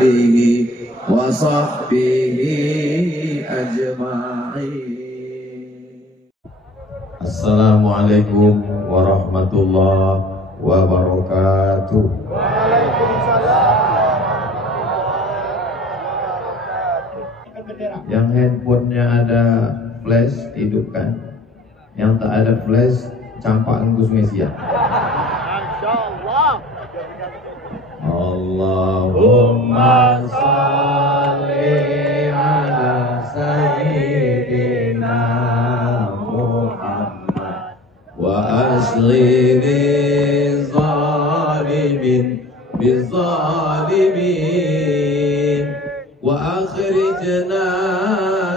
alihi wa sahbihi ajma'in. Assalamualaikum warahmatullahi wabarakatuh. Yang handphonenya ada flash, hidupkan. Yang tak ada flash, campakkan Gus Mesia. Allahumma salli ala sayyidina Muhammad wa asli zalimin bizalimin wa akhrijna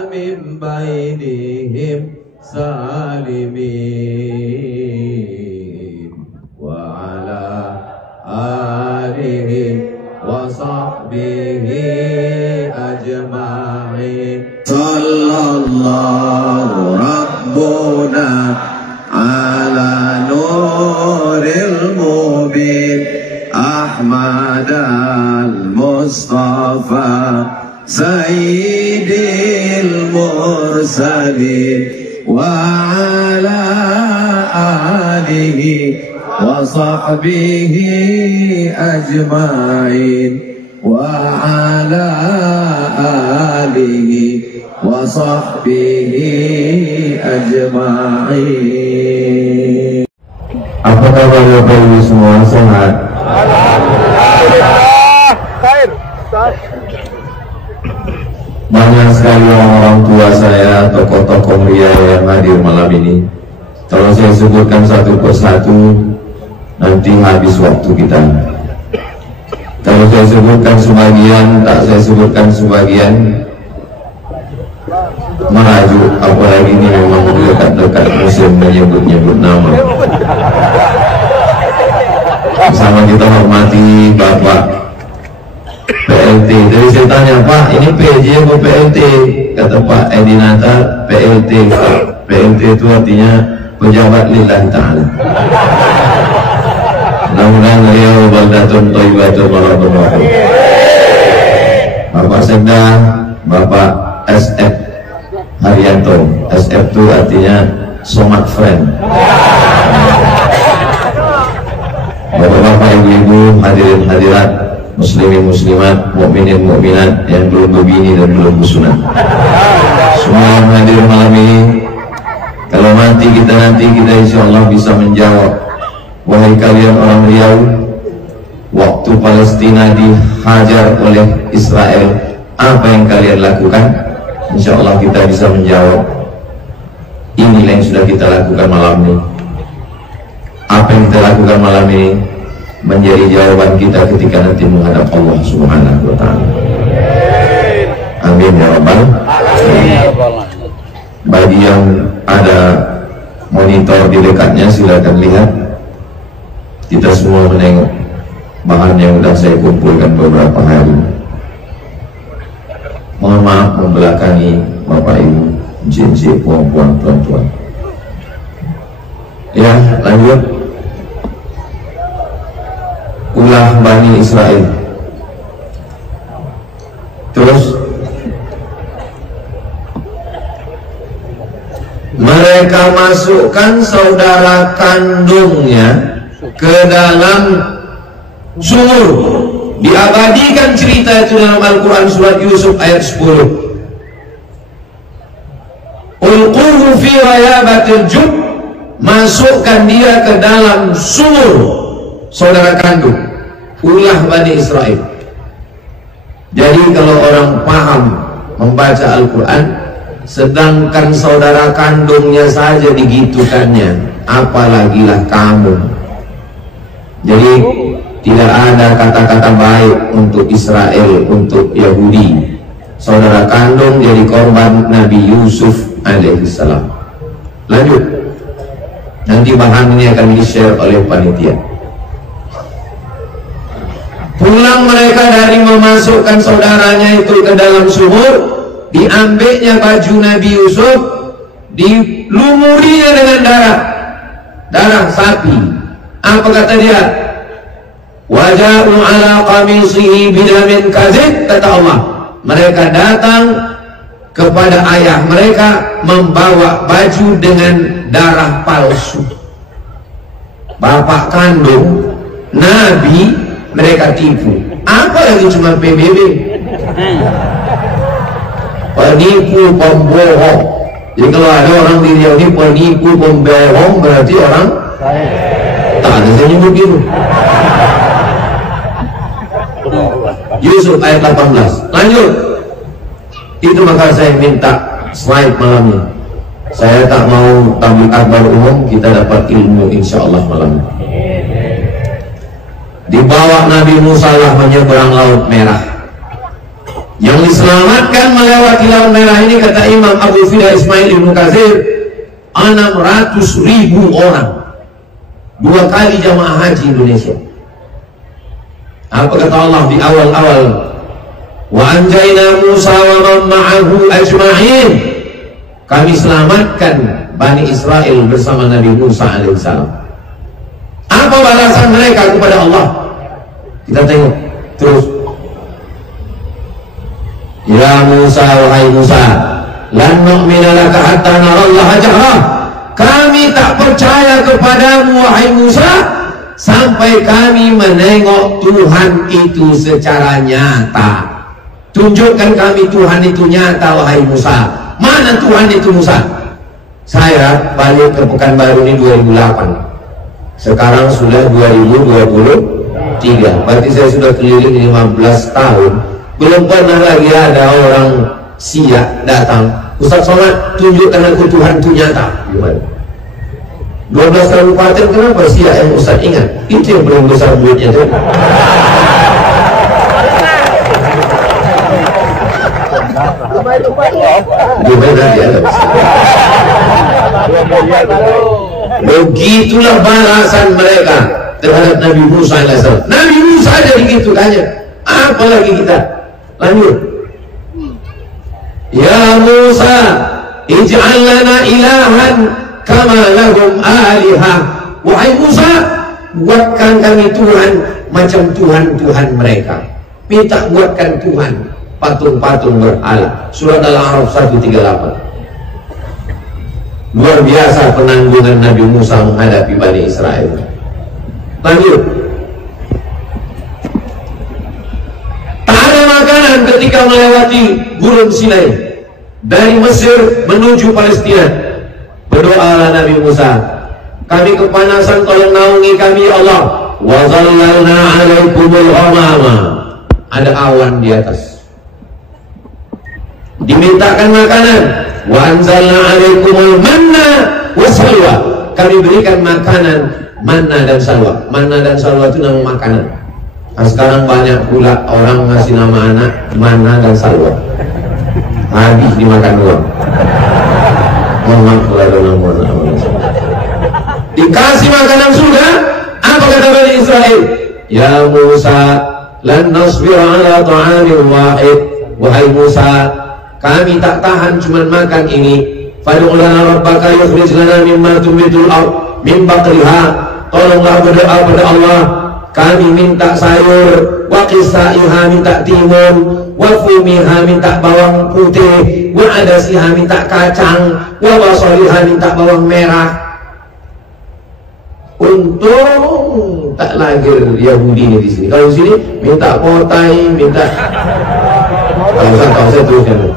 min bainihim salimin wa ala alihi wa sahbihi ajma'in. Sallallahu rabbuna ala nuril mubin Ahmad al-Mustafa sayyidil mursalin wa ala alihi wa sahbihi ajma'in wa ala alihi wa sahbihi ajma'in. Apa kabar Bapak Ibu semua, sehat? Alhamdulillah, khair. Banyak sekali orang tua saya, tokoh-tokoh mulia yang hadir malam ini. Kalau saya sebutkan satu persatu, nanti habis waktu kita. Kalau saya sebutkan sebagian, tak saya sebutkan sebagian, merajuk. Apalagi ini memang dekat-dekat musim menyebut-nyebut nama. Sama kita hormati Bapak PLT. Jadi saya tanya, Pak, ini PJ atau PLT? Kata Pak Edi Natar, PLT. PLT itu artinya pejabat lillahi ta'ala. Mudah-mudahan beliau baldatun thayyibatun waladun wahid. Bapak Sekda, Bapak SF Haryanto. SF itu artinya Somad Friend. Bapak-bapak, ibu-ibu, hadirin hadirat, muslimin muslimat, mukminin mukminat yang belum berbini dan belum bersunat, semua yang hadir malam ini, kalau nanti kita insya Allah bisa menjawab, wahai kalian orang Riau, waktu Palestina dihajar oleh Israel, apa yang kalian lakukan? Insya Allah kita bisa menjawab. Inilah yang sudah kita lakukan malam ini. Apa yang kita lakukan malam ini menjadi jawaban kita ketika nanti menghadap Allah Subhanahu wa ta'ala. Amin ya rabbal alamin. Bagi yang ada monitor di dekatnya, silakan lihat. Kita semua menengok bahan yang sudah saya kumpulkan beberapa hari. Mohon maaf membelakangi Bapak Ibu, cincin puan-puan, tuan-tuan. Ya, lanjut. Ulah Bani Israel. Terus mereka masukkan saudara kandungnya ke dalam sumur. Diabadikan cerita itu dalam Al-Quran surat Yusuf ayat 10. Ulquhu fi ghayabatil jub, masukkan dia ke dalam sumur saudara kandung. Ulah Bani Israel. Jadi kalau orang paham membaca Al-Quran, sedangkan saudara kandungnya saja digitukannya, apalagilah kamu. Jadi tidak ada kata-kata baik untuk Israel, untuk Yahudi. Saudara kandung jadi korban Nabi Yusuf alaihissalam. Lanjut, nanti bahan ini akan di-share oleh panitia. Pulang mereka dari memasukkan saudaranya itu ke dalam sumur, diambilnya baju Nabi Yusuf, dilumurinya dengan darah sapi. Apa kata dia? Waja'u ala qamisihi bidamin kadzib, kata Allah, mereka datang kepada ayah mereka membawa baju dengan darah palsu. Bapak kandung Nabi mereka tipu. Apa lagi cuma PBB? Penipu, pembohong. Jadi kalau ada orang di Riau ini penipu, pembohong, berarti orang tak ada saya nyebut gitu. Yusuf ayat 18. Lanjut. Itu maka saya minta slide malam ini. Saya tak mau tablik akbar umum, kita dapat ilmu insyaallah malam ini. Di bawah Nabi Musa lah menyeberang Laut Merah. Yang diselamatkan melewati Laut Merah ini, kata Imam Abu Fida Ismail Ibn Katsir, 600.000 orang. 2 kali jamaah haji Indonesia. Apa kata Allah di awal-awal? Wa anjayna Musa wa man ma'ahu ajma'in. Kami selamatkan Bani Israel bersama Nabi Musa alaihissalam. Apa balasan mereka kepada Allah? Kita tengok terus. Ya Musa, wahai Musa, lan nu'mina laka hatta narallaha jahrah. Kami tak percaya kepadamu wahai Musa sampai kami menengok Tuhan itu secara nyata. Tunjukkan kami Tuhan itu nyata wahai Musa. Mana Tuhan itu Musa? Saya balik ke Pekanbaru ini 2008. Sekarang sudah 2023. Berarti saya sudah keliling 15 tahun. Belum pernah lagi ada orang Siak datang, Ustaz Somad, tunjukkan aku Tuhan itu nyata. 12 kabupaten, kenapa Siak yang Ustaz ingat? Itu yang belum besar duitnya tuh. Begitulah balasan mereka terhadap Nabi Musa alaihissalam. Nabi Musa jadi gitu tanya, apalagi kita. Lanjut. Ya Musa, ij'al lana ilahan kama lahum alihah. Wahai Musa, buatkan kami Tuhan macam Tuhan-Tuhan mereka. Minta buatkan Tuhan patung-patung berhala. Surat Al-A'raf 138. Luar biasa penanggungan Nabi Musa menghadapi Bani Israel. Lanjut. Tak ada makanan ketika melewati Gurun Sinai dari Mesir menuju Palestina. Berdoalah Nabi Musa, kami kepanasan, tolong naungi kami ya Allah. Wa zallalna 'alaikumul ghamama. Ada awan di atas. Dimintakan makanan. Wa anzalna 'alaikumul manna wassalwa. Kami berikan makanan manna dan salwa. Manna dan salwa itu nama makanan. Nah, sekarang banyak pula orang ngasih nama anak manna dan salwa. Habis dimakan uang. Dikasih makanan sudah. Apa kata Bani Israel? Ya Musa, lan nasbir ala ta'amin wahid. Wahai Musa, kami tak tahan cuma makan ini. Fad'u lana rabbaka yukhrij lana mimma tumbitul ard min baqliha. Tolonglah berdoa pada Allah. Kami minta sayur, wa qisaiha minta timun, wa fumiha minta bawang putih, wa adasiha minta kacang, wa basaliha minta bawang merah. Untung tak lahir Yahudi ini di sini. Kalau di sini minta potai, minta kawasan terusnya.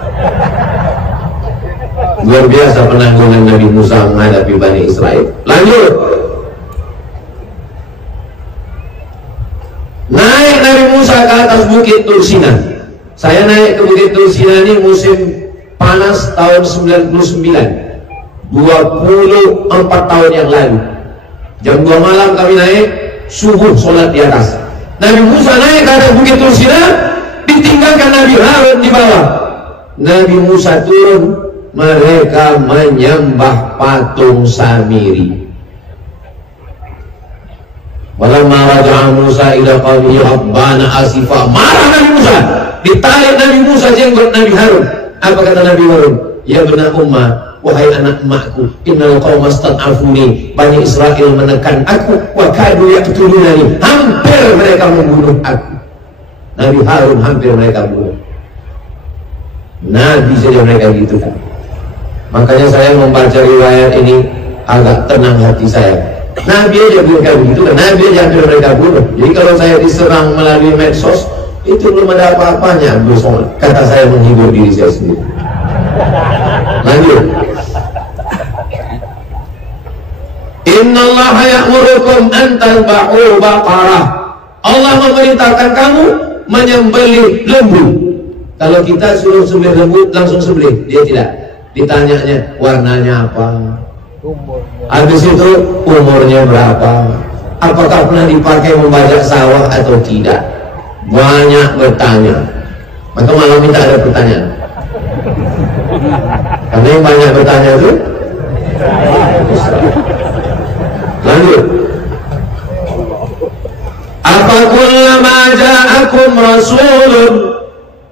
Luar biasa penanggungan Nabi Musa menghadapi Bani Israel. Lanjut. Naik Nabi Musa ke atas bukit Tursina. Saya naik ke bukit Tursina ini musim panas tahun 99, 24 tahun yang lalu. Jam 2 malam kami naik, subuh sholat di atas. Nabi Musa naik ke atas bukit Tursina, ditinggalkan Nabi Harun di bawah. Nabi Musa turun, mereka menyembah patung Samiri. Walamma raja'a Musa ila qaumihi rabbana asifa. Marah Nabi Musa, ditarik Nabi Musa jenggot Nabi Harun. Apa kata Nabi Harun? Ya benar ummah, wahai anak emakku, innal qauma stad'afuni, Bani Israel menekan aku, wa kadu yaqtulunani, hampir mereka membunuh aku. Nabi Harun hampir mereka bunuh. Nabi saja mereka gitu kan. Makanya saya membaca riwayat ini agak tenang hati saya. Nabi aja mereka begitu kan, Nabi aja hampir mereka bunuh. Jadi kalau saya diserang melalui medsos, itu belum ada apa-apanya, kata saya menghibur diri saya sendiri. Lanjut. Innallaha ya'murukum an tadba'u baqarah. Allah memerintahkan kamu menyembelih lembu. Kalau kita suruh sembelih lembu langsung sembelih, dia tidak. Ditanyanya warnanya apa, habis itu umurnya berapa, apakah pernah dipakai membajak sawah atau tidak. Banyak bertanya. Maka malam ini tak ada pertanyaan, karena yang banyak bertanya itu. Lanjut. Apa kullama ja'akum rasulun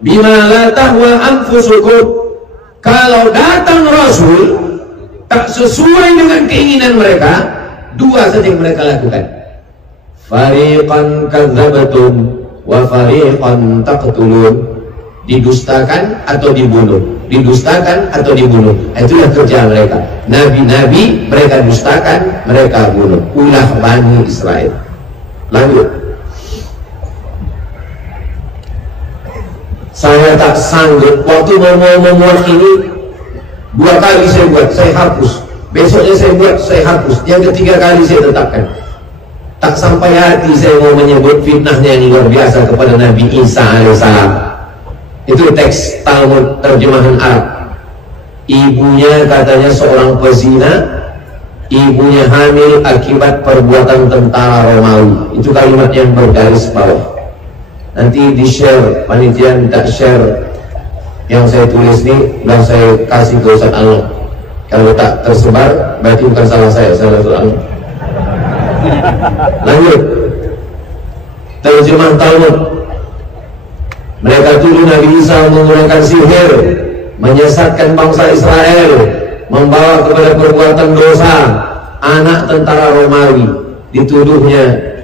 bima la tahwa anfusukum. Kalau datang Rasul tak sesuai dengan keinginan mereka, dua saja yang mereka lakukan. Fariqan kadzabatum wa fariqan taqtulun. Didustakan atau dibunuh, didustakan atau dibunuh. Itulah kerja mereka. Nabi-nabi mereka dustakan, mereka bunuh. Ulah Bani Israel. Lanjut. Saya tak sanggup, waktu mau memuat ini 2 kali saya buat, saya hapus. Besoknya saya buat, saya hapus. Yang ketiga kali saya tetapkan. Tak sampai hati saya mau menyebut fitnahnya yang luar biasa kepada Nabi Isa alaihissalam. Itu teks Talmud terjemahan Arab. Ibunya katanya seorang pezina, ibunya hamil akibat perbuatan tentara Romawi. Itu kalimat yang bergaris bawah. Nanti di-share, panitia minta share yang saya tulis ini, dan saya kasih ke Ustaz Anwar. Kalau tak tersebar, berarti bukan salah saya, salah Ustaz Anwar. Lanjut. Terjemah Talmud. Mereka tuduh Nabi Isa menggunakan sihir, menyesatkan bangsa Israel, membawa kepada perbuatan dosa. Anak tentara Romawi dituduhnya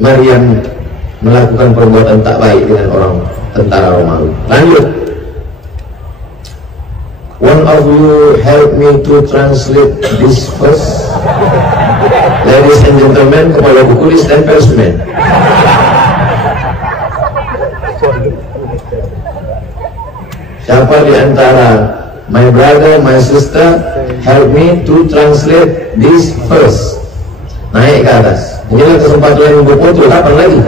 Maryam melakukan perbuatan tak baik dengan orang tentara Romawi. Lanjut. One of you help me to translate this verse. Ladies and gentlemen, kepala buku dan persmen. Siapa di antara my brother, my sister, help me to translate this verse. Naik ke atas. Inilah kesempatan yang berfoto, kapan lagi?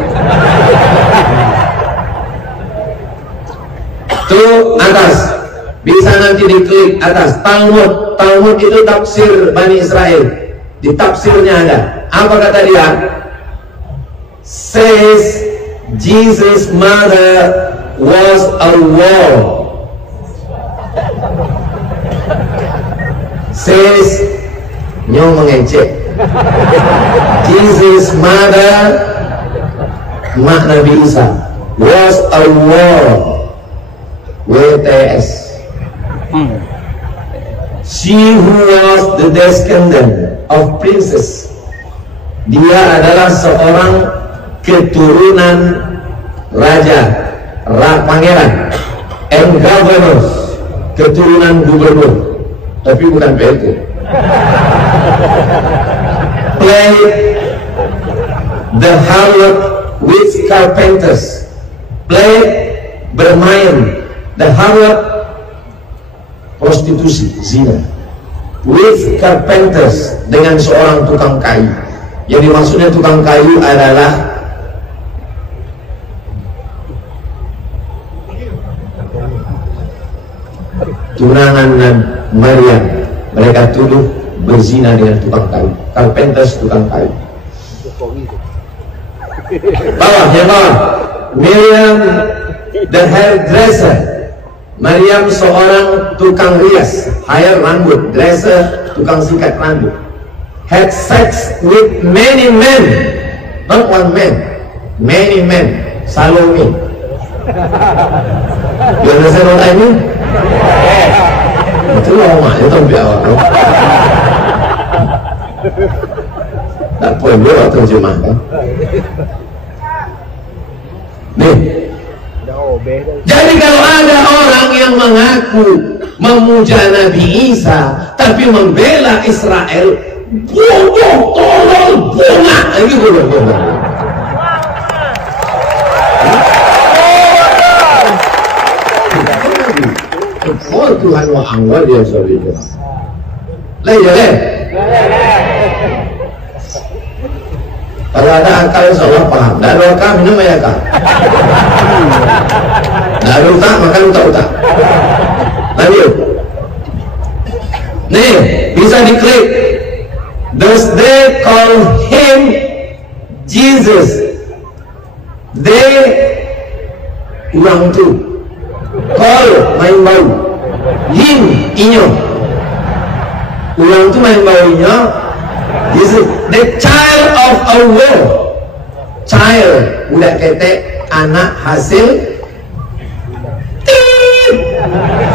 Tuh atas, bisa nanti diklik atas. Talmud, Talmud itu tafsir Bani Israel. Di tafsirnya ada. Apa kata dia? Says Jesus' mother was a wall. Says nyong mengecek. Jesus' mother, mak Nabi Isa, was a war. WTS. She who was the descendant of princess. Dia adalah seorang keturunan raja, pangeran, and governors, keturunan gubernur, tapi bukan PLT. Play the harlot with carpenters. Play, bermain. The harlot, prostitusi, zina. With carpenters, dengan seorang tukang kayu. Yang dimaksudnya tukang kayu adalah tunangan Maryam. Mereka tuduh berzina dengan tukang kayu. Carpenters, tukang kayu. Bawah, yang bawah. Miriam the hairdresser. Maryam seorang tukang rias, hair rambut, dresser, tukang sikat rambut. Had sex with many men, not one man, many men. Salome. You understand what I mean? Itu lama itu biar tak boleh buat terjemah kan? Nih, jadi kalau ada orang yang mengaku memuja Nabi Isa tapi membela Israel, bodoh, tolol, bongak, ini bodoh. Oh Tuhan wa angwal dia sorry dia. Leh. Kalau ada akal insya Allah paham. Tidak ada akal minum ya akal. Tidak ada utang makan utang. Lanjut. Nih bisa diklik. Thus they call him Jesus. They ulang tu. Call main bau. Him inyo. Ulang tu main bau inyo. Jesus, the child of Allah. Child, budak ketek, anak hasil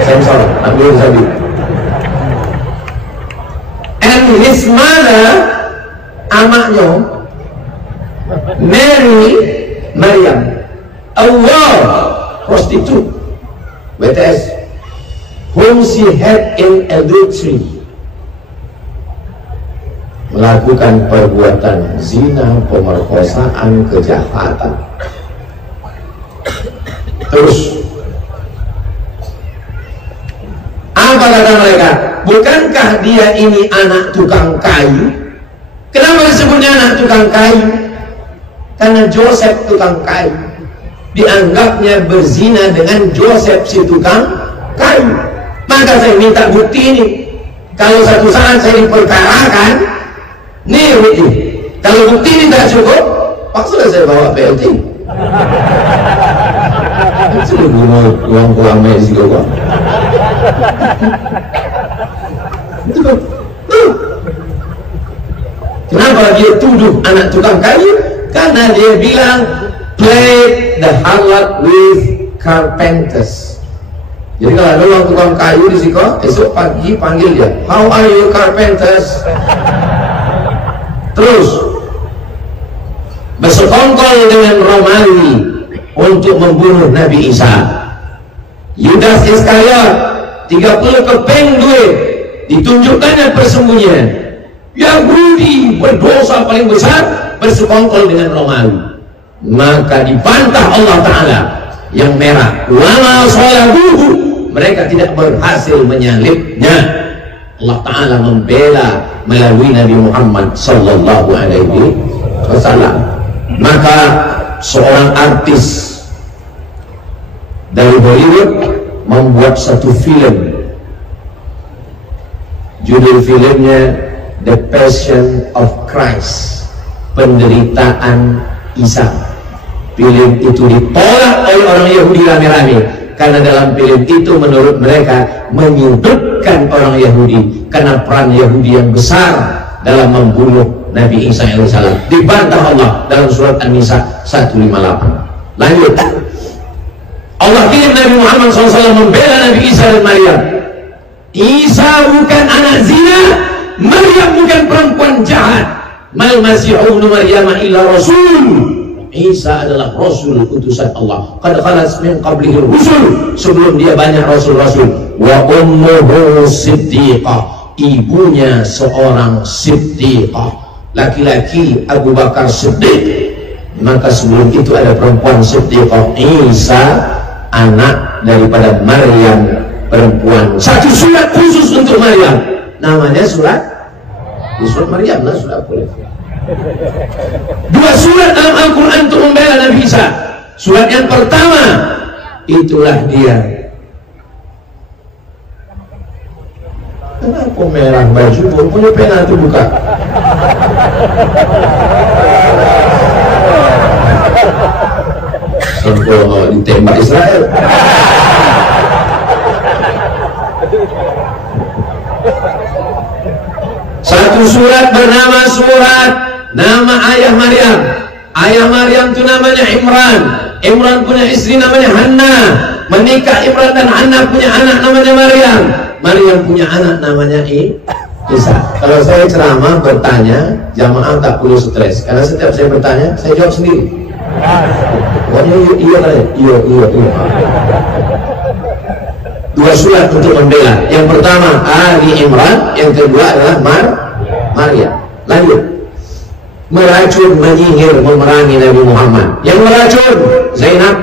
sensor, ambil sabi. And his mother, amaknya Mary, Maryam. Allah, prostitute, BTS, whom she had in adultery, melakukan perbuatan zina, pemerkosaan, kejahatan. Terus apa kata mereka? Bukankah dia ini anak tukang kayu? Kenapa disebutnya anak tukang kayu? Karena Joseph tukang kayu, dianggapnya berzina dengan Joseph si tukang kayu. Maka saya minta bukti ini. Kalau satu saat saya diperkarakan, nih, kalau bukti ini tidak cukup, paksa saya bawa PLT. Itu guna uang medis juga. Kenapa dia tuduh anak tukang kayu? Karena dia bilang play the harlot with carpenters. Jadi kalau ada orang tukang kayu di sini, esok pagi panggil dia, how are you carpenters? Terus bersekongkol dengan Romawi untuk membunuh Nabi Isa. Yudas Iskariot 30 keping duit ditunjukkannya persembunyian. Yahudi berdosa paling besar bersekongkol dengan Romawi. Maka dibantah Allah Ta'ala yang merah. Wama sholahuhu, mereka tidak berhasil menyalibnya. Allah Ta'ala membela melalui Nabi Muhammad Sallallahu Alaihi Wasallam. Maka seorang artis dari Hollywood membuat satu film. Judul filmnya The Passion of Christ, penderitaan Isa. Film itu ditolak oleh orang Yahudi rame-rame karena dalam film itu menurut mereka menyudutkan orang Yahudi karena peran Yahudi yang besar dalam membunuh Nabi Isa AS. Dibantah Allah dalam surat An-Nisa 158. Lanjut, Allah kirim Nabi Muhammad SAW membela Nabi Isa dan Maryam. Isa bukan anak zina, Maryam bukan perempuan jahat. Mal Masihun Maryam illa rasul. Isa adalah Rasul utusan Allah. Qad khalat min qablihi rusul, sebelum dia banyak rasul-rasul. Wa ummuhu siddiqah, ibunya seorang siddiqah, laki-laki Abu Bakar Siddiq. Maka sebelum itu ada perempuan siddiqah. Isa anak daripada Maryam, perempuan. Satu surat khusus untuk Maryam, namanya surat Maryam. Nah, surat boleh. Dua surat dalam Al-Quran untuk membela Nabi Isa. Surat yang pertama, itulah dia. Kenapa merah baju? Punya pena itu buka. Sampai ditembak Israel. Satu surat bernama surat nama ayah Maryam. Ayah Maryam itu namanya Imran. Imran punya istri namanya Hanna. Menikah Imran dan Hanna punya anak namanya Maryam. Maryam punya anak namanya Isa. Kalau saya ceramah bertanya, jamaah tak perlu stres, karena setiap saya bertanya, saya jawab sendiri. Pokoknya iya kan? Iya. Dua surat untuk membela. Yang pertama Ali Imran, yang kedua adalah Maryam. Lanjut. Meracun, menyihir, memerangi Nabi Muhammad. Yang meracun Zainab.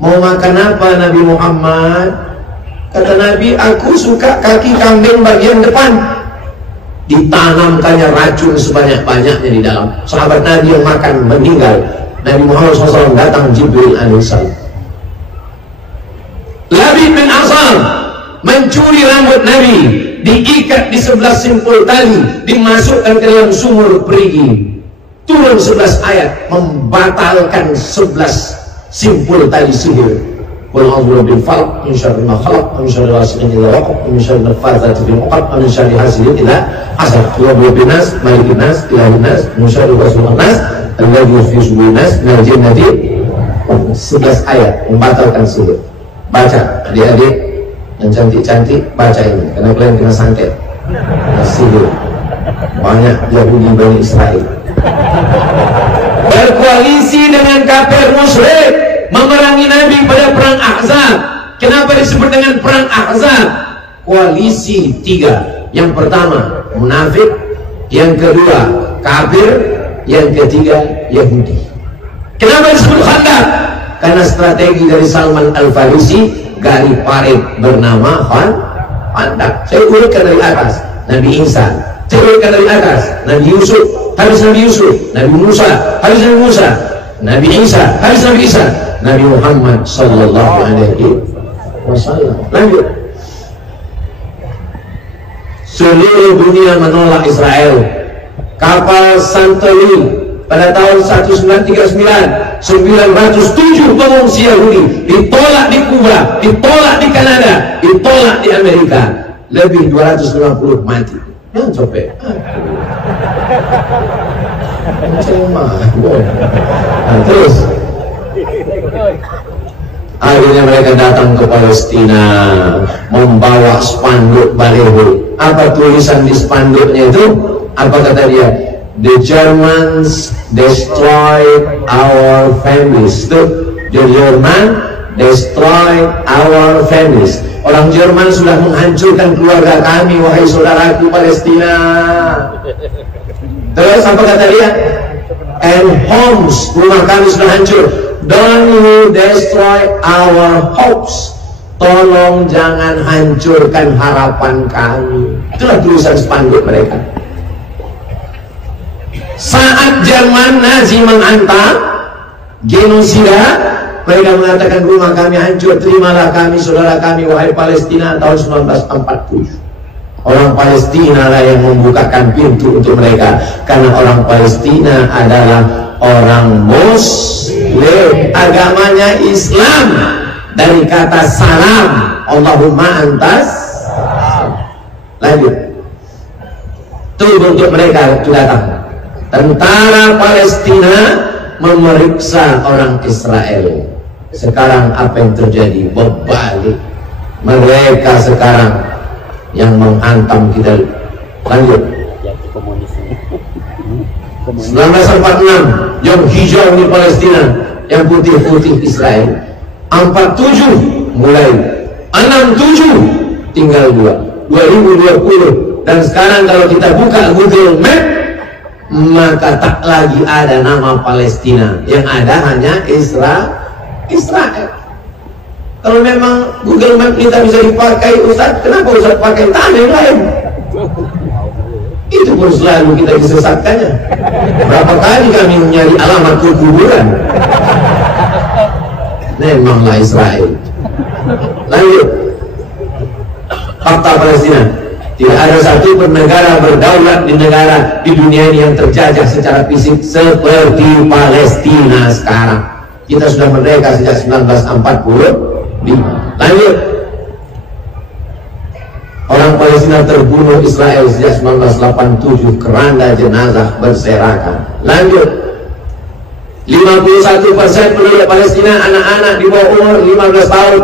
Mau makan apa Nabi Muhammad? Kata Nabi, aku suka kaki kambing bagian depan. Ditanamkannya racun sebanyak-banyaknya di dalam. Sahabat Nabi yang makan meninggal. Nabi Muhammad SAW datang, Jibril alaihissalam. Labid bin Asam mencuri rambut Nabi, diikat di 11 simpul tali, dimasukkan ke dalam sumur perigi. Turun 11 ayat membatalkan 11 simpul tali sihir. Qul a'udzu birabbil falaq, min syarri ma khalaq, min syarri ghasiqin idza waqab, min syarri naffaatsati fil 'uqad, min syarri hasidin idza hasad. Qul a'udzu nas, malikin nas, ilahin nas, min syarri ghasiqin nas, alladzi fi sudurin nas, minal jinnati. 11 ayat membatalkan sihir. Baca, adik-adik yang cantik-cantik, baca ini, karena kalian kena santet. Sihir. Banyak Yahudi Bani Israel berkoalisi dengan kafir musyrik memerangi Nabi pada perang Ahzab. Kenapa disebut dengan perang Ahzab? Koalisi tiga. Yang pertama munafik, yang kedua kafir, yang ketiga Yahudi. Kenapa disebut Khandaq? Karena strategi dari Salman Al-Farisi, Gari Parit bernama Khandaq. Saya urutkan dari atas Nabi Isa, saya urutkan dari atas Nabi Yusuf, habis Nabi Yusuf, Nabi Musa, habis Nabi Musa, Nabi Isa, habis Nabi Isa, Nabi Muhammad sallallahu alaihi wasallam. Lanjut. Seluruh dunia menolak Israel. Kapal Santoli pada tahun 1939, 907 pengungsi Yahudi ditolak di Kuba, ditolak di Kanada, ditolak di Amerika. Lebih 250 mati. Yang copet. Terus akhirnya mereka datang ke Palestina membawa spanduk baliho. Apa tulisan di spanduknya itu? Apa kata dia? The Germans destroyed our families. Tuh, the German destroyed our families. Orang Jerman sudah menghancurkan keluarga kami, wahai saudaraku Palestina. Terus apa kata dia? And homes, rumah kami sudah hancur. Don't you destroy our hopes. Tolong jangan hancurkan harapan kami. Itulah tulisan spanduk mereka. Saat Jerman Nazi menghantam, genosida, mereka mengatakan rumah kami hancur, terimalah kami, saudara kami, wahai Palestina. Tahun 1947 orang Palestina lah yang membukakan pintu untuk mereka, karena orang Palestina adalah orang Muslim, agamanya Islam. Dari kata salam, Allahumma antas. Lanjut. Itu untuk mereka itu datang. Tentara Palestina memeriksa orang Israel. Sekarang apa yang terjadi? Berbalik. Mereka sekarang yang menghantam kita. Lanjut. 1946 Yom Hijau di Palestina, yang putih-putih Israel. 47 mulai, 67 tinggal 2, 2020. Dan sekarang kalau kita buka Google Map, maka tak lagi ada nama Palestina, yang ada hanya Israel. Kalau memang Google Map kita bisa dipakai, Ustaz, kenapa Ustaz pakai tanah yang lain? Itu pun selalu kita disesatkannya. Berapa kali kami mencari alamat kuburan? Memanglah Israel. Lanjut. Fakta Palestina. Tidak ada satu pun negara berdaulat di dunia ini yang terjajah secara fisik seperti Palestina sekarang. Kita sudah merdeka sejak 1945. Lanjut. Orang Palestina terbunuh Israel sejak 1987, keranda jenazah berserakan. Lanjut. 51% penduduk Palestina anak-anak di bawah umur 15 tahun.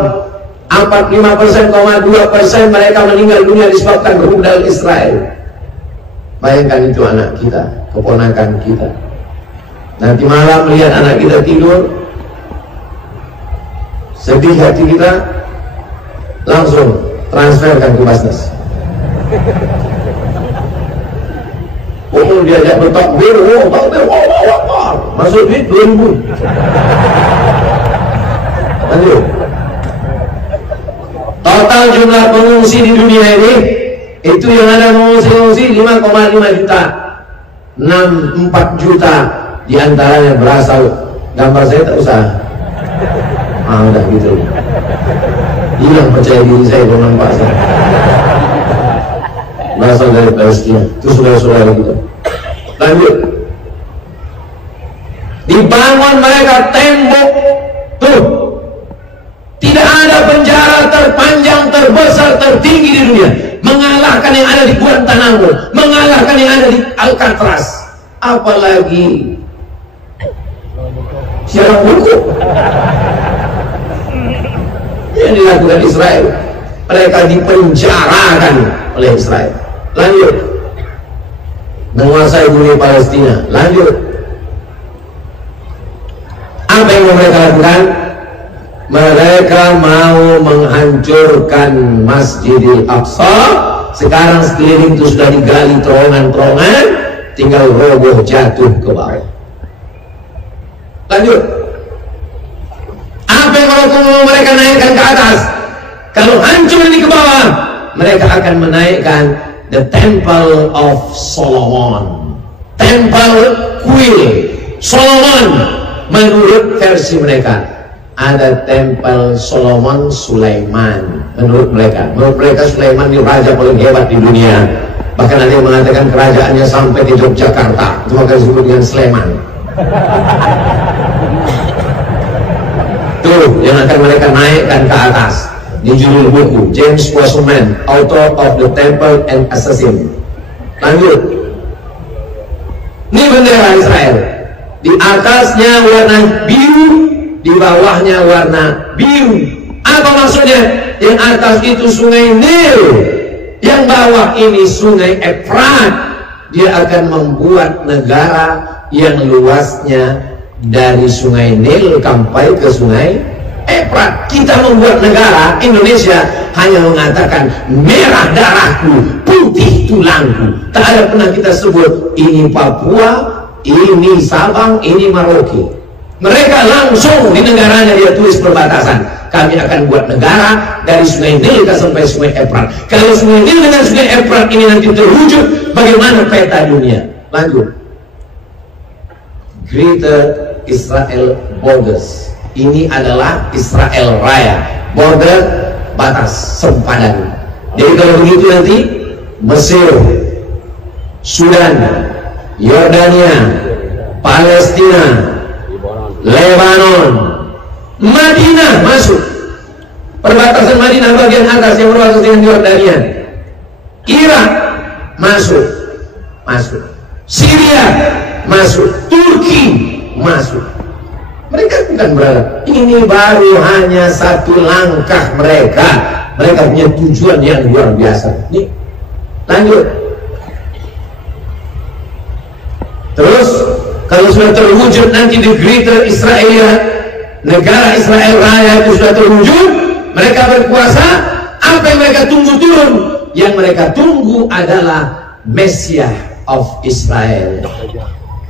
45,2% mereka meninggal dunia disebabkan rudal Israel. Bayangkan itu anak kita, keponakan kita. Nanti malam melihat anak kita tidur, sedih hati kita, langsung transferkan ke Basnas. Umur diajak bertakbir, masuk duit 2.000. Lanjut. Total jumlah pengungsi di dunia ini, itu yang ada pengungsi 5,5 juta. 4 juta diantaranya berasal, gambar saya tak usah. Udah gitu. Hilang percaya diri saya kalau nampak saya. Berasal dari Palestina. Itu saudara-saudara kita. Lanjut. Dibangun mereka tembok. Tuh. Tidak ada penjara terpanjang, terbesar, tertinggi di dunia. Mengalahkan yang ada di Guantanamo. Mengalahkan yang ada di Alcatraz. Apalagi siaran hukum yang dilakukan Israel. Mereka dipenjarakan oleh Israel. Lanjut. Menguasai bumi Palestina. Lanjut. Apa yang mereka lakukan? Mereka mau menghancurkan Masjidil Aqsa. Sekarang sekeliling itu sudah digali terowongan-terowongan, tinggal roboh jatuh ke bawah. Lanjut. Apa yang mereka naikkan ke atas? Kalau hancur ini ke bawah, mereka akan menaikkan the Temple of Solomon, Temple Kuil Solomon. Menurut versi mereka ada Temple Solomon Sulaiman. Menurut mereka Sulaiman ini raja paling hebat di dunia. Bahkan ada yang mengatakan kerajaannya sampai ke Yogyakarta. Itu akan disebut dengan Sleman. Tuh yang akan mereka naikkan ke atas. Di judul buku James Wasserman, author of the Temple and Assassin. Lanjut. Ini bendera Israel. Di atasnya warna biru, di bawahnya warna biru. Apa maksudnya? Yang atas itu sungai Nil, yang bawah ini sungai Efrat. Dia akan membuat negara yang luasnya dari sungai Nil sampai ke sungai Efrat. Kita membuat negara Indonesia hanya mengatakan merah darahku, putih tulangku. Tak ada pernah kita sebut ini Papua, ini Sabang, ini Merauke. Mereka langsung di negaranya dia tulis perbatasan. Kami akan buat negara dari sungai Nil sampai sungai Efrat. Kalau sungai Nil dengan sungai Efrat ini nanti terwujud, bagaimana peta dunia? Lanjut. Greater Israel Borders. Ini adalah Israel Raya, border, batas, sempadan. Jadi kalau begitu nanti Mesir, Sudan, Yordania, Palestina, Lebanon, Madinah masuk. Perbatasan Madinah bagian atas yang berbatasan dengan Yordania. Irak masuk. Syria masuk. Turki masuk. Mereka bukan berharap. Ini baru hanya satu langkah mereka. Mereka punya tujuan yang luar biasa. Nih, lanjut. Terus kalau sudah terwujud nanti di Greater Israel, negara Israel Raya itu sudah terwujud, mereka berkuasa. Apa yang mereka tunggu turun? Yang mereka tunggu adalah Messiah of Israel.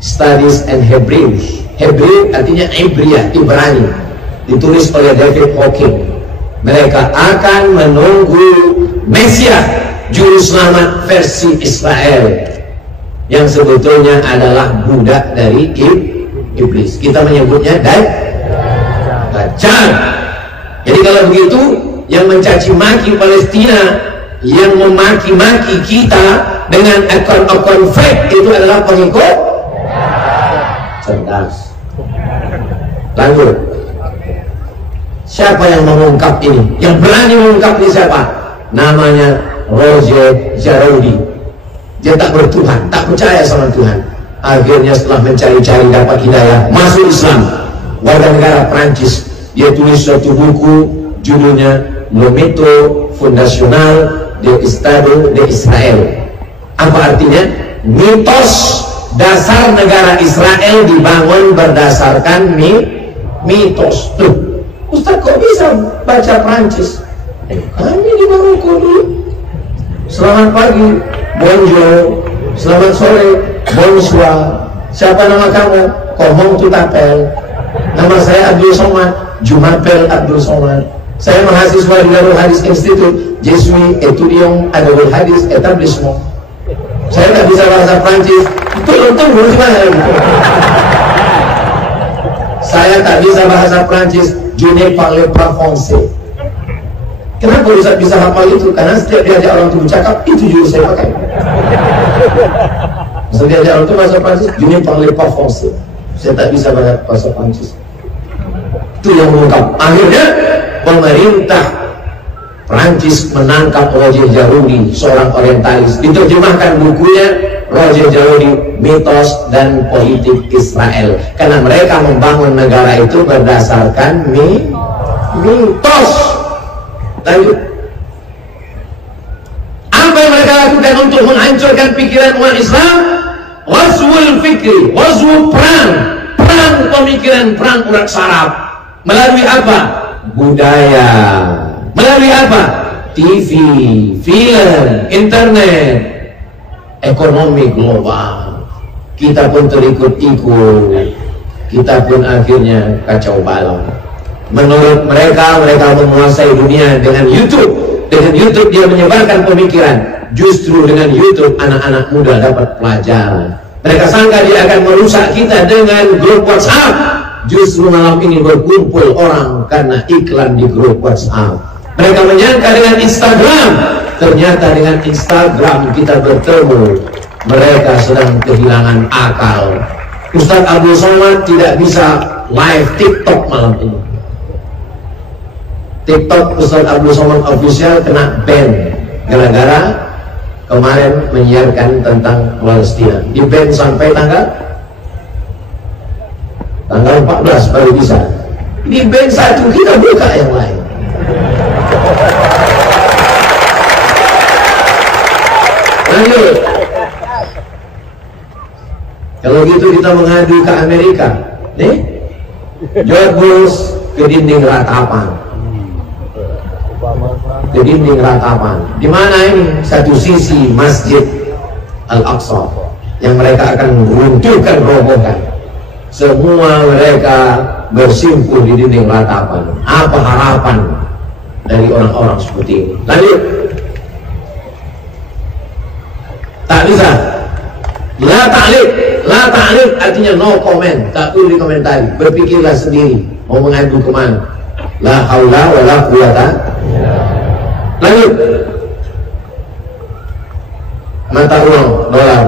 Studies and Hebrew. Hebrew artinya Ibria, Ibrani. Ditulis oleh David Hawking. Mereka akan menunggu Messiah, juru selamat versi Israel, yang sebetulnya adalah budak dari iblis. Kita menyebutnya Dajjal. Jadi kalau begitu, yang mencaci maki Palestina, yang memaki-maki kita dengan akun-akun fake, itu adalah pengikut cerdas. Lanjut. Siapa yang mengungkap ini? Yang berani mengungkap ini siapa? Namanya Roger Jarodi. Dia tak bertuhan, tak percaya sama Tuhan. akhirnya setelah mencari-cari dapat hidayah, masuk Islam. Warga negara Prancis. Dia tulis suatu buku, judulnya Le Mito Fondational de Estado de Israel. Apa artinya? Mitos dasar negara Israel dibangun berdasarkan mitos. Tuh, Ustaz kok bisa baca Prancis? Kami di Maroko dulu. Selamat pagi, bonjour. Selamat sore, bonsoir. Siapa nama kamu? Comment tu t'appelles? Nama saya Abdul Somad. Je m'appelle Abdul Somad. Saya mahasiswa di Darul Hadis Institute. Je suis étudiant à Darul Hadis Etablissement. Saya tak bisa bahasa Prancis. Tunggu gimana? Saya tak bisa bahasa Prancis. Je ne parle pas français. Kenapa Ustaz bisa hafal itu? Karena setiap diajak orang itu bercakap, itu juga saya pakai. Setiap diajak orang itu bahasa Prancis, je ne parle pas français. Saya tak bisa bahasa Prancis. Itu yang mengungkap. Akhirnya pemerintah Prancis menangkap Roger Jaroudi, seorang orientalis. Diterjemahkan bukunya Roger Jaroudi, Mitos dan Politik Israel. Karena mereka membangun negara itu berdasarkan mitos. Lanjut. Apa yang mereka lakukan untuk menghancurkan pikiran umat Islam? Ghazwul fikri, ghazwul perang pemikiran, perang urat saraf. Melalui apa? Budaya. Melalui apa? TV, film, internet, ekonomi global. Kita pun terikut-ikut. Kita pun akhirnya kacau balau. Menurut mereka menguasai dunia dengan YouTube. Dengan YouTube dia menyebarkan pemikiran. Justru dengan YouTube anak-anak muda dapat pelajaran. Mereka sangka dia akan merusak kita dengan grup WhatsApp. Justru malam ini berkumpul orang karena iklan di grup WhatsApp. Mereka menyangka dengan Instagram. Ternyata dengan Instagram kita bertemu. Mereka sedang kehilangan akal. Ustaz Abdul Somad tidak bisa live TikTok malam ini. TikTok Ustaz Abdul Somad official kena ban gara-gara kemarin menyiarkan tentang Palestina. Di ban sampai tanggal 14 baru bisa. Di ban satu kita buka yang lain. Lanjut. Kalau gitu kita mengadu ke Amerika. Nih, George Bush ke dinding ratapan. Ke dinding ratapan. Di mana ini? Satu sisi Masjid Al-Aqsa yang mereka akan runtuhkan, robohkan. Semua mereka bersimpul di dinding ratapan. Apa harapan dari orang-orang seperti ini? Lanjut. Tak bisa. La ta'liq artinya no comment. Tak perlu dikomentari. Berpikirlah sendiri. Mau mengadu kemana? La haula wa la quwata. Lanjut. Mata uang dolar.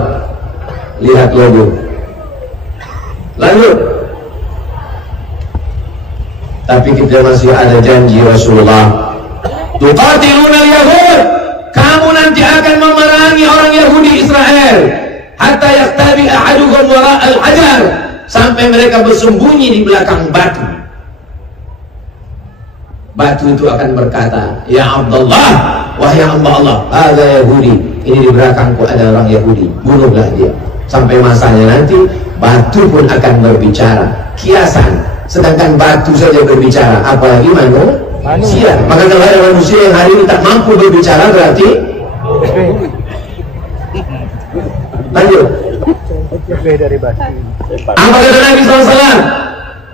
Lihat logo. Lanjut. Tapi kita masih ada janji Rasulullah. Tuqatiluna al-yahud. Kamu nanti akan memerangi orang Yahudi Israel. Hatta yaktabi ahadukum wara al-hajar. Sampai mereka bersembunyi di belakang batu. Batu itu akan berkata, ya Abdullah, wahai hamba Allah, ada Yahudi, ini di belakangku ada orang Yahudi, bunuhlah dia. Sampai masanya nanti, batu pun akan berbicara. Kiasan, sedangkan batu saja berbicara, apalagi manusia. Maka kalau ada manusia yang hari ini tak mampu berbicara, berarti lanjut. Apa kata Nabi SAW?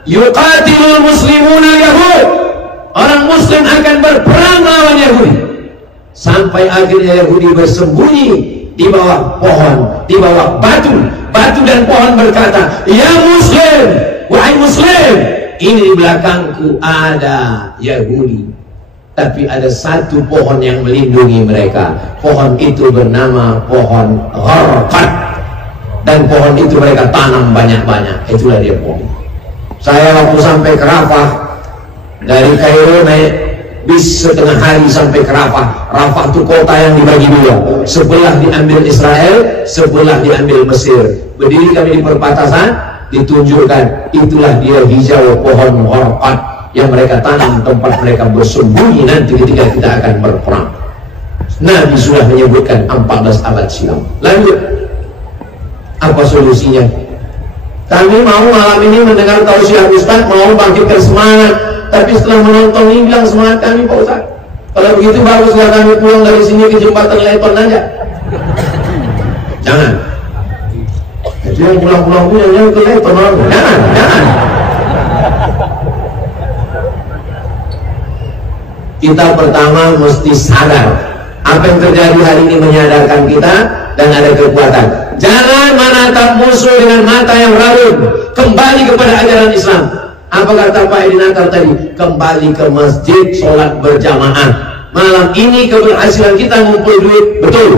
Yuqatilul muslimun al-yahud. Orang muslim akan berperang melawan Yahudi. Sampai akhirnya Yahudi bersembunyi di bawah pohon, di bawah batu. Batu dan pohon berkata, ya muslim, wahai muslim, ini di belakangku ada Yahudi. Tapi ada satu pohon yang melindungi mereka. Pohon itu bernama pohon Gharqad. Dan pohon itu mereka tanam banyak-banyak. Itulah dia pohon. Saya waktu sampai ke Rafah, dari Kairo naik bis setengah hari sampai ke Rafah. Rafah itu kota yang dibagi dua. Sebelah diambil Israel, sebelah diambil Mesir. berdiri kami di perbatasan, ditunjukkan itulah dia hijau pohon horqat yang mereka tanam tempat mereka bersembunyi nanti ketika kita akan berperang. Nabi sudah menyebutkan 14 abad silam. Lanjut, apa solusinya? Kami mau malam ini mendengar tausiah Ustaz, mau bangkitkan semangat, tapi setelah menonton ini bilang semangat kami Pak Ustaz. Kalau begitu baguslah kami pulang dari sini ke jembatan Leton aja. Jangan. Jadi yang pulang-pulang punya yang ke Leton, jangan. Kita pertama mesti sadar apa yang terjadi hari ini, menyadarkan kita dan ada kekuatan. Jangan menatap musuh dengan mata yang ragu. Kembali kepada ajaran Islam. Apa kata Pak Edi Natal tadi? Kembali ke masjid, sholat berjamaah. Malam ini keberhasilan kita ngumpul duit, betul.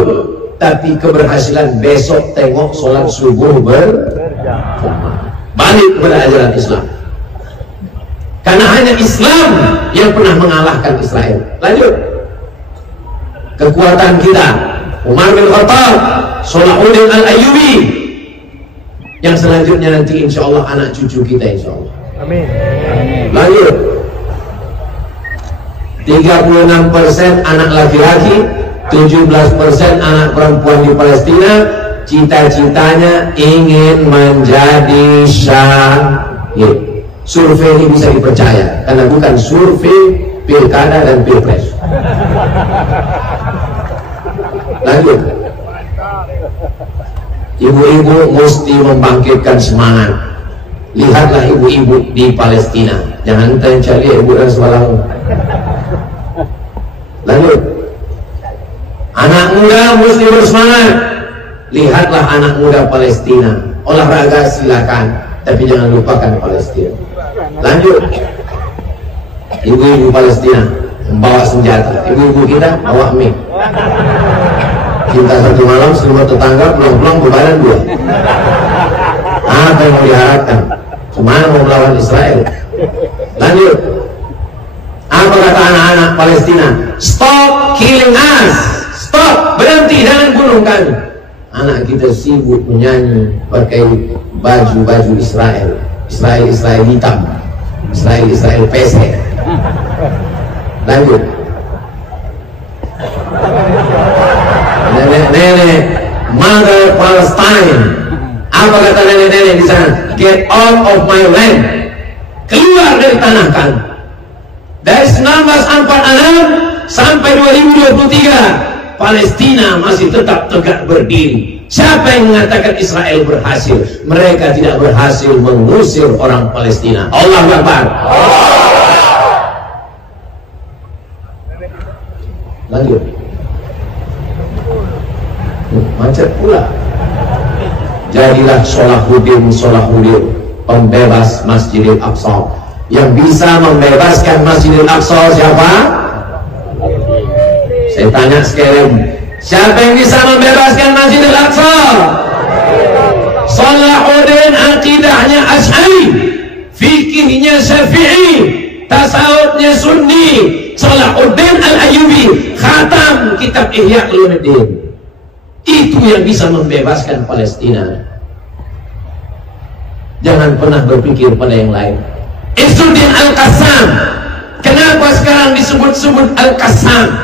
Tapi keberhasilan besok tengok sholat subuh berjamaah. Balik kepada ajaran Islam. Karena hanya Islam yang pernah mengalahkan Israel. Lanjut. Kekuatan kita, Umar bin Khattab, Salahuddin Al-Ayyubi, yang selanjutnya nanti insya Allah anak cucu kita insya Allah. Amin. Lanjut. 36% anak laki-laki, 17% anak perempuan di Palestina, cita-citanya ingin menjadi syahid. Survei ini bisa dipercaya karena bukan survei pilkada dan pilpres. Lanjut. Ibu-ibu mesti membangkitkan semangat. Lihatlah ibu-ibu di Palestina, jangan cari ibu dan semalam. Lanjut. Anak muda mesti bersemangat. Lihatlah anak muda Palestina. Olahraga silakan, tapi jangan lupakan Palestina. Lanjut. Ibu-ibu Palestina membawa senjata, ibu-ibu kita bawa mic. Cinta satu malam, seluruh tetangga pulang-pulang bebanan 2. Apa yang mau diharapkan? Semuanya mau melawan Israel. Lanjut. Apa kata anak-anak Palestina? Stop killing us. Stop, berhenti, jangan bunuh kami. Anak kita sibuk menyanyi pakai baju-baju Israel. Israel hitam, Israel pesek. Lanjut. Nenek-nenek Mother Palestine. Apa kata nenek-nenek di sana? Get out of my land. Keluar dari tanah kami. Dari 1946 sampai 2023 Palestina masih tetap tegak berdiri. Siapa yang mengatakan Israel berhasil? Mereka tidak berhasil mengusir orang Palestina. Allahu Akbar. Lanjut. Macet pula. Jadilah Salahuddin, pembebas Masjidil Aqsa. Yang bisa membebaskan Masjidil Aqsa siapa? Saya tanya sekali, siapa yang bisa membebaskan Masjidil Aqsa? Salahuddin akidahnya Asy'ari, fikihnya Syafi'i, tasawufnya Sunni. Salahuddin Al-Ayyubi khatam kitab Ihya Ulumuddin. Itu yang bisa membebaskan Palestina. Jangan pernah berpikir pada yang lain. Izzuddin Al-Qassam, kenapa sekarang disebut-sebut Al-Qassam?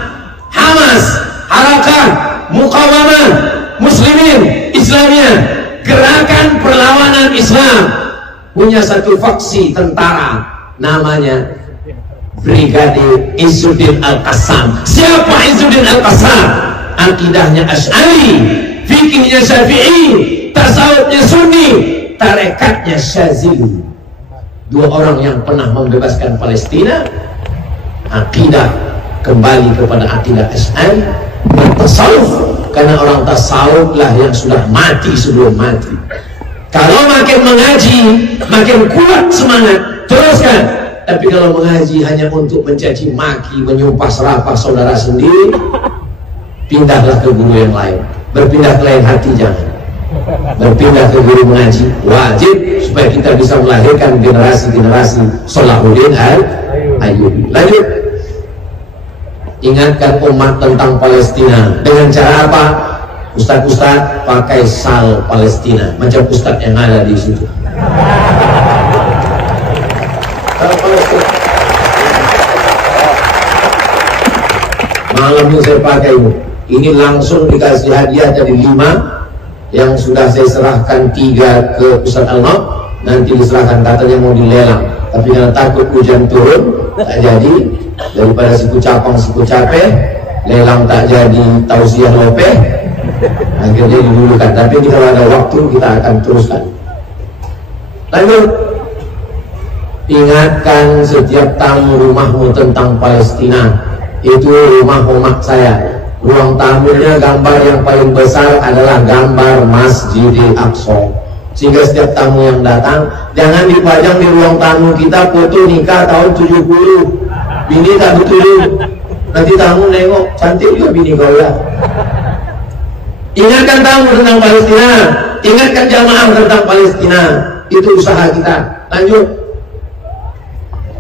Hamas, Harakah Muqawamah Muslimin Islamiyah, gerakan perlawanan Islam, punya satu faksi tentara namanya Brigade Izzuddin Al-Qassam. Siapa Izzuddin Al-Qassam? Akidahnya Asy'ari, fikihnya Syafi'i, tasawufnya Sunni, tarekatnya Syazili. 2 orang yang pernah membebaskan Palestina. Akidah kembali kepada akidah Asy'ari, bertasawuf karena orang tasawuf lah yang sudah mati sebelum mati. Kalau makin mengaji makin kuat semangat, teruskan. Tapi kalau mengaji hanya untuk mencaci maki, menyumpah serapah saudara sendiri, pindahlah ke guru yang lain. Berpindah ke lain hati jangan. Berpindah ke guru mengaji wajib supaya kita bisa melahirkan generasi-generasi Salahuddin Al-Ayyubi. Lanjut. Ingatkan umat tentang Palestina dengan cara apa? Ustadz pakai sal Palestina macam ustadz yang ada di situ. Malam ini saya pakai ini langsung dikasih hadiah dari 5 yang sudah saya serahkan 3 ke Ustadz Al-Nob, nanti diserahkan katanya mau dilelang, tapi karena takut hujan turun tak jadi, daripada siku capang siku capek lelang tak jadi tausiah lopeh, akhirnya didulukan, tapi kalau ada waktu kita akan teruskan. Lanjut, ingatkan setiap tamu rumahmu tentang Palestina. Itu rumah saya, ruang tamunya gambar yang paling besar adalah gambar Masjidil Aqsa, sehingga setiap tamu yang datang jangan dipajang di ruang tamu kita foto nikah tahun 70 bini tak betul, nanti tamu nengok cantik juga bini kau ya. Ingatkan tamu tentang Palestina, ingatkan jamaah tentang Palestina, itu usaha kita. Lanjut,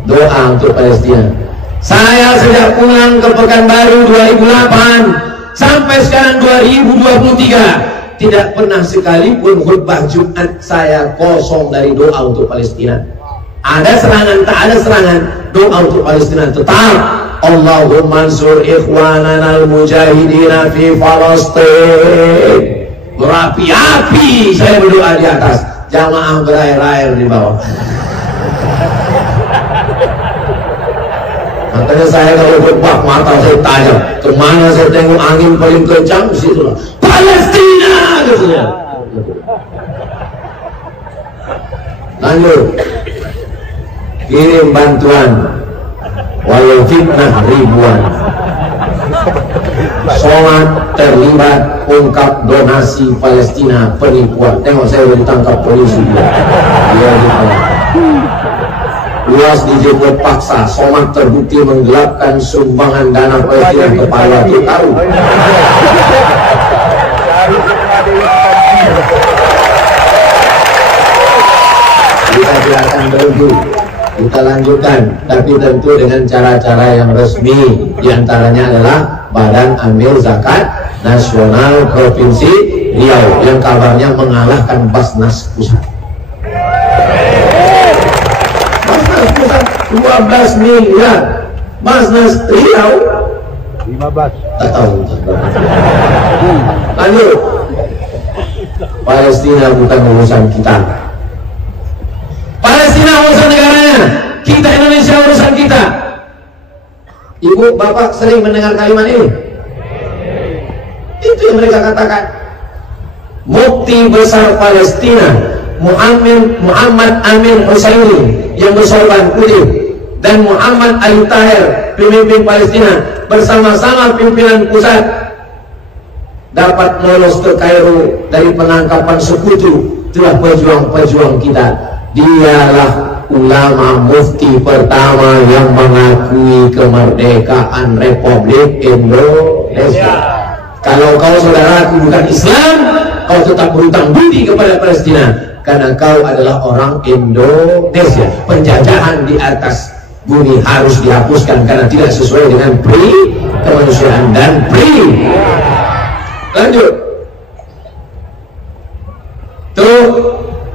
doa untuk Palestina. Saya sejak pulang ke Pekanbaru 2008 sampai sekarang 2023 tidak pernah sekalipun khutbah Jumat saya kosong dari doa untuk Palestina. Ada serangan, tak ada serangan, doa untuk Palestina tetap. Allahumma ansur ikhwanana al-mujahidina fi Palestin. Berapi-api saya berdoa di atas, jamaah berair-air di bawah. Makanya saya kalau khutbah mata saya tajam, kemana saya tengok angin paling kencang, situlah Palestina katanya. Lanjut, kirim bantuan walau fitnah ribuan, sholat terlibat, ungkap donasi Palestina penipuan. Tengok saya ditangkap polisi dia luas dijemput paksa, Somad terbukti menggelapkan sumbangan dana Palestina kepala tahu. Kita tidak akan berhenti, kita lanjutkan, tapi tentu dengan cara-cara yang resmi. Di antaranya adalah Badan Amil Zakat Nasional Provinsi Riau yang kabarnya mengalahkan Basnas Pusat. 12 miliar, Basnas Riau 15. tak tahu. Lanjut, Palestina bukan urusan kita. Palestina urusan negaranya, kita Indonesia urusan kita. Ibu bapak sering mendengar kalimat ini. Itu yang mereka katakan. Mufti besar Palestina Muhammad Amin Husseini yang bersorban putih dan Muhammad Ali Tahir pemimpin Palestina bersama-sama pimpinan pusat dapat lolos ke Kairo dari penangkapan sekutu. Itulah pejuang-pejuang kita. Dialah ulama mufti pertama yang mengakui kemerdekaan Republik Indonesia. Kalau kau saudaraku bukan Islam, kau tetap berhutang budi kepada Palestina karena kau adalah orang Indonesia. Penjajahan di atas bumi harus dihapuskan karena tidak sesuai dengan pri kemanusiaan dan pri. Lanjut, tuh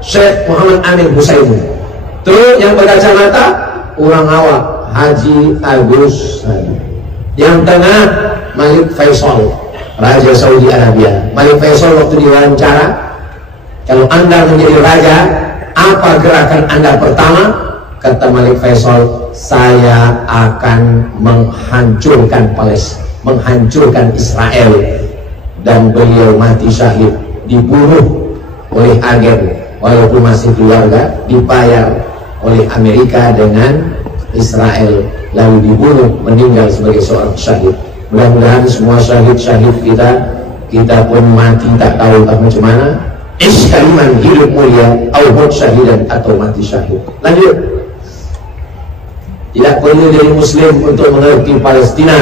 Syekh Muhammad Amin Husseini, tuh yang berkacamata orang awak Haji Agus, yang tengah Malik Faisal, Raja Saudi Arabia. Malik Faisal waktu diwawancara, kalau Anda menjadi raja, apa gerakan Anda pertama? Kata Malik Faisal, saya akan menghancurkan Palestina, menghancurkan Israel. Dan beliau mati syahid, dibunuh oleh agen, walaupun masih keluarga, dibayar oleh Amerika dengan Israel, lalu dibunuh, meninggal sebagai seorang syahid. Mudah-mudahan semua syahid-syahid kita pun mati tak tahu macam mana. Iskaliman hidup mulia, au syahidan atau mati syahid. Lanjut, tidak perlu jadi muslim untuk mengerti Palestina,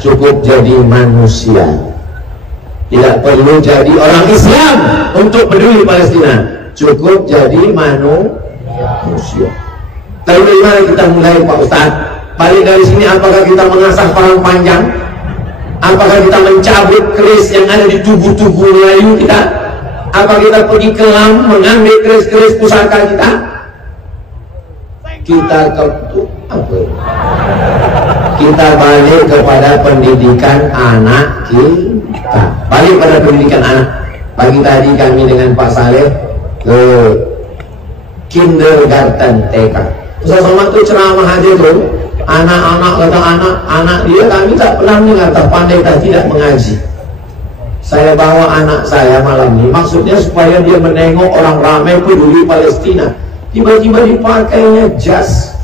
cukup jadi manusia. Tidak perlu jadi orang Islam untuk peduli Palestina, cukup jadi manusia. Lalu dari mana kita mulai Pak Ustaz? Balik dari sini apakah kita mengasah parang panjang? Apakah kita mencabut keris yang ada di tubuh-tubuh Melayu kita? Apa kita pergi ke Lam mengambil keris-keris pusaka kita? Kita kita balik kepada pendidikan anak kita. Balik pada pendidikan anak. Pagi tadi kami dengan Pak Saleh ke kindergarten TK. Ustaz Somad itu ceramah aja tuh. Anak-anak kata anak dia kami tak pernah mendengar, tak pandai, tak tidak mengaji. Saya bawa anak saya malam ini, maksudnya supaya dia menengok orang ramai peduli Palestina. Tiba-tiba dipakainya jas,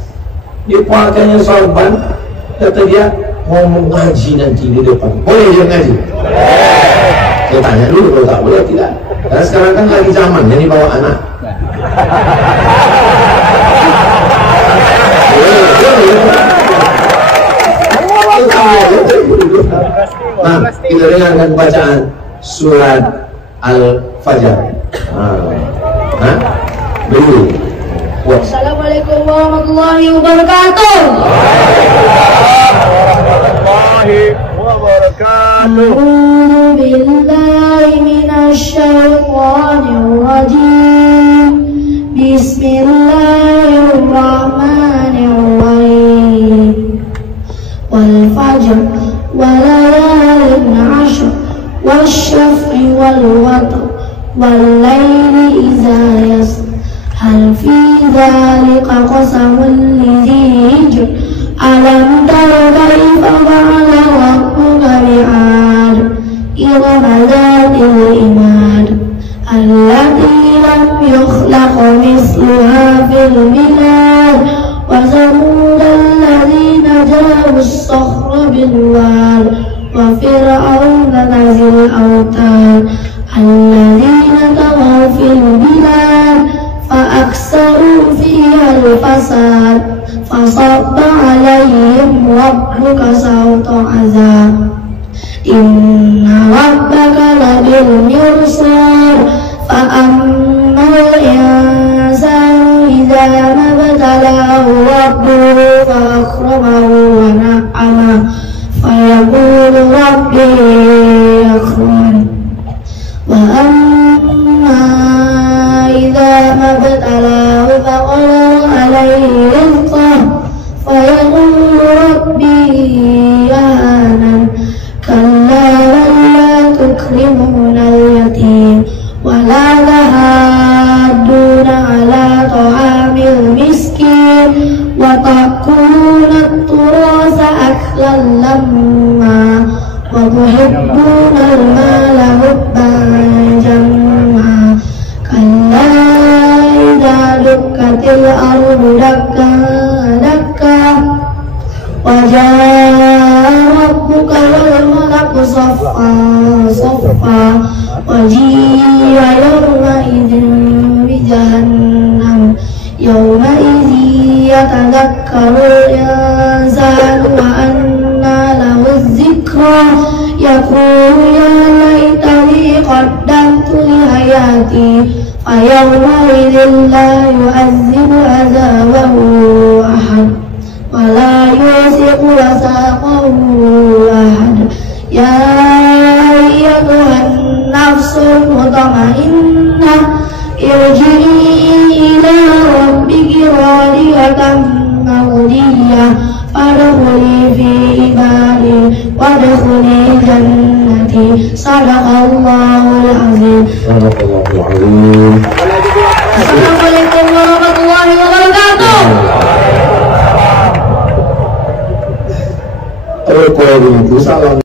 dipakainya sorban, kata dia mau mengaji nanti di depan. Boleh dia mengaji? Saya tanya dulu kalau tak boleh tidak. Karena sekarang kan lagi zaman, jadi bawa anak. Nah, kita dengarkan bacaan surat Al-Fajr. Dulu. Assalamualaikum warahmatullahi wabarakatuh. A'udzu billahi minasy syaithanir rajim. Bismillahirrahmanirrahim. Wal fajr wa layalin 'ashr wasyaf'i wal watr wal laili idza yasr hal fi dzalika qasamun lidzi hijr alam tara kaifa fa'ala rabbuka bi'ad irama dzatil imad allati lam yukhlaq mithluha fil bilad wa thamud alladhina jabu as-sakhra bil wad wa fir'auna dhil awtad alladhina taghaw fil bilad فأكثروا فيها الفساد فصب عليهم ربك سوط عذاب إن ربك لبالمرصاد فأما الإنسان إذا ما ابتلاه ربه فأكرمه ونعمه فيقول ربي أكرمن وأما إذا ما ابتلاه فقدر عليه رزقه فيقول ربي أهانن كلا بل لا تكرمون اليتيم ولا تحاضون على طعام المسكين وتأكلون التراث أكلا لما وتحبون المال حبا جما كلا إذا دكت الأرض دكا دكا وجاء ربك والملك صفا صفا وجيء يومئذ بجهنم يومئذ يتذكر الإنسان وأنى له الذكرى يقول يا ليتني قدمت لحياتي فيومئذ لا يعذب عذابه أحد ولا يوثق وثاقه أحد يا أيتها النفس المطمئنة ارجعي إلى ربك راضية مرضية فادخلي في عبادي وادخلي جنتي صدق الله العظيم. Assalamualaikum warahmatullahi wabarakatuh. Kalau itu salam